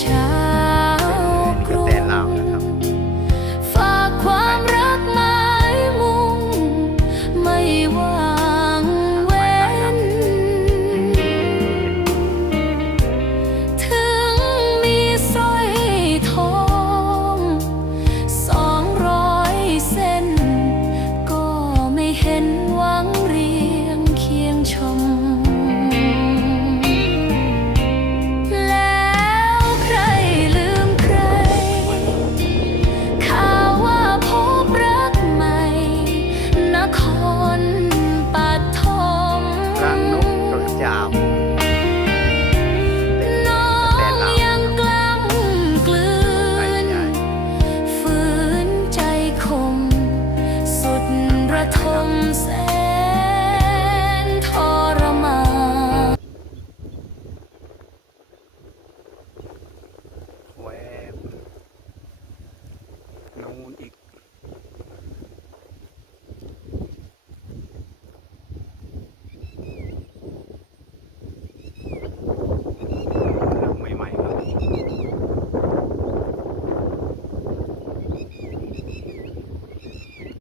ชาวกรุงฝากความรักหมายมุ่งไม่วางเว้นถึงมีสร้อยทอง200 เส้นก็ไม่เห็นหวังเรียงเคียงชมทมแสนทรมานแหวกนูนอีก